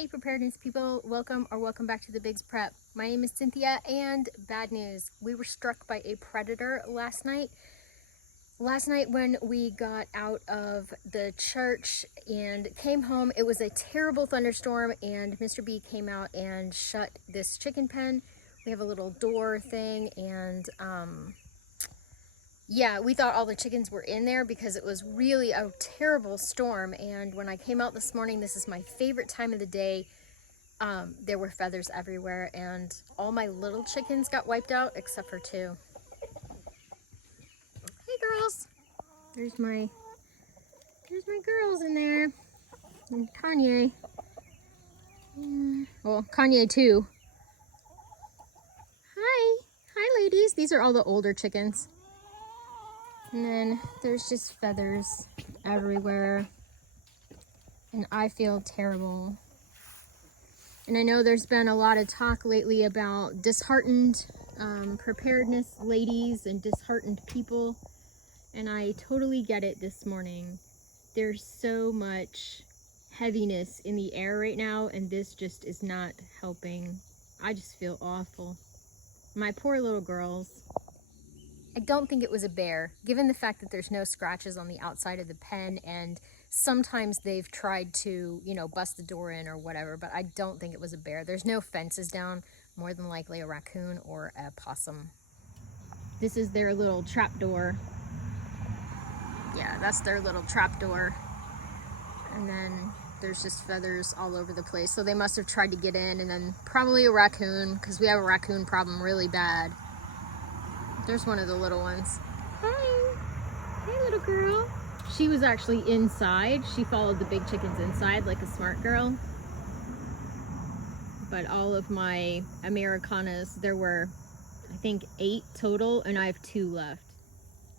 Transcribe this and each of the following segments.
Hey preparedness people, welcome back to the Biggs Prep. My name is Cynthia and bad news. We were struck by a predator last night. Last night when we got out of the church and came home, it was a terrible thunderstorm and Mr. B came out and shut this chicken pen. We have a little door thing and yeah, we thought all the chickens were in there because it was really a terrible storm. And when I came out this morning, this is my favorite time of the day. There were feathers everywhere and all my little chickens got wiped out except for two. Hey girls! There's my girls in there. And Kanye. Well, Kanye too. Hi! Hi ladies! These are all the older chickens. And then there's just feathers everywhere. And I feel terrible. And I know there's been a lot of talk lately about disheartened preparedness ladies and disheartened people. And I totally get it this morning. There's so much heaviness in the air right now, and this just is not helping. I just feel awful. My poor little girls. I don't think it was a bear, given the fact that there's no scratches on the outside of the pen, and sometimes they've tried to, bust the door in or whatever, but I don't think it was a bear. There's no fences down, more than likely a raccoon or a possum. This is their little trap door. Yeah, that's their little trap door. And then there's just feathers all over the place. So they must have tried to get in, and then probably a raccoon, because we have a raccoon problem really bad. There's one of the little ones. Hi. Hey, little girl. She was actually inside. She followed the big chickens inside like a smart girl. But all of my Americanas, there were, I think, 8 total, and I have 2 left.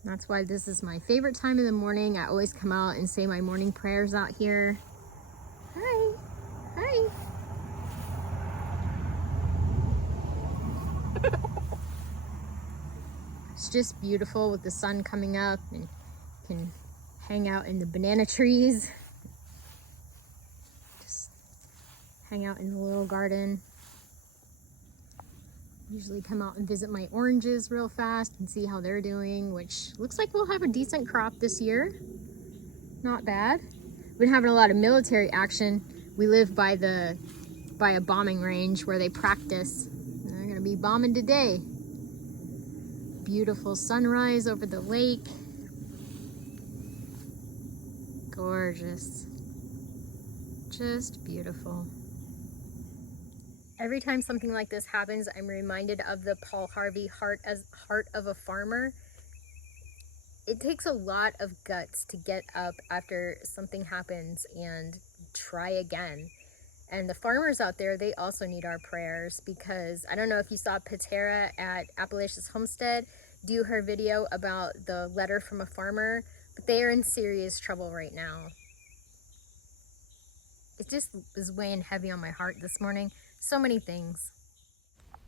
That's why this is my favorite time in the morning. I always come out and say my morning prayers out here. Hi. Hi. It's just beautiful with the sun coming up, and you can hang out in the banana trees. Just hang out in the little garden. Usually come out and visit my oranges real fast and see how they're doing, which looks like we'll have a decent crop this year. Not bad. We've been having a lot of military action. We live by a bombing range where they practice. And they're gonna be bombing today. Beautiful sunrise over the lake. Gorgeous. Just beautiful. Every time something like this happens, I'm reminded of the Paul Harvey Heart of a Farmer. It takes a lot of guts to get up after something happens and try again. And the farmers out there, they also need our prayers, because I don't know if you saw Patera at Appalachia's Homestead do her video about the letter from a farmer, but they are in serious trouble right now. It just is weighing heavy on my heart this morning. So many things.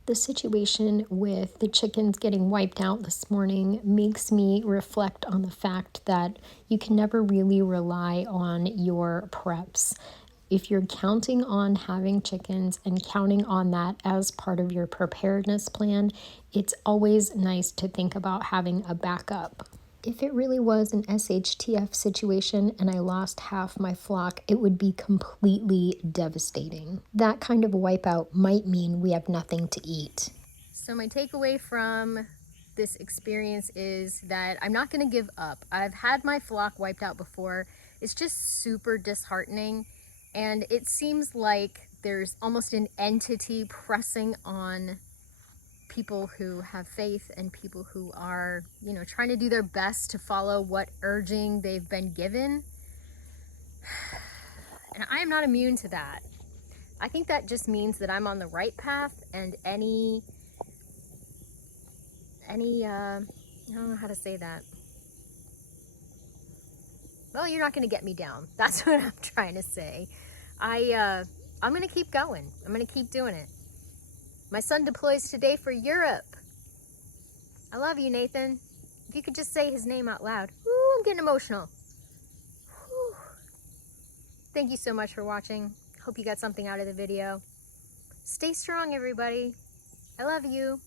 The situation with the chickens getting wiped out this morning makes me reflect on the fact that you can never really rely on your preps. If you're counting on having chickens and counting on that as part of your preparedness plan, it's always nice to think about having a backup. If it really was an SHTF situation and I lost half my flock, it would be completely devastating. That kind of wipeout might mean we have nothing to eat. So my takeaway from this experience is that I'm not going to give up. I've had my flock wiped out before. It's just super disheartening, and it seems like there's almost an entity pressing on people who have faith and people who are, trying to do their best to follow what urging they've been given. And I am not immune to that. I think that just means that I'm on the right path, and any I don't know how to say that. Well, you're not going to get me down. That's what I'm trying to say. I'm going to keep going. I'm going to keep doing it. My son deploys today for Europe. I love you, Nathan. If you could just say his name out loud. Ooh, I'm getting emotional. Whew. Thank you so much for watching. Hope you got something out of the video. Stay strong, everybody. I love you.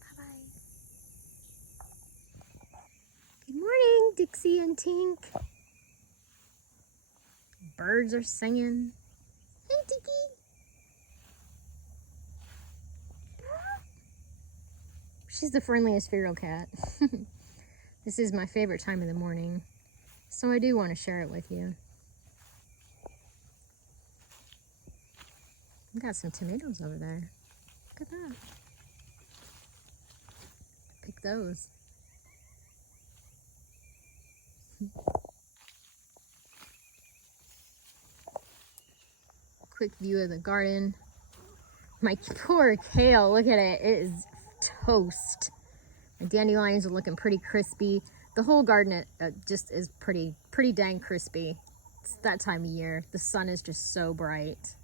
Bye-bye. Good morning, Dixie and Tink. Birds are singing. Hey, Tiki. She's the friendliest feral cat. This is my favorite time of the morning, so I do want to share it with you. We got some tomatoes over there. Look at that. Pick those. Quick view of the garden. My poor kale, look at it. It is toast. My dandelions are looking pretty crispy. The whole garden just is pretty dang crispy. It's that time of year. The sun is just so bright.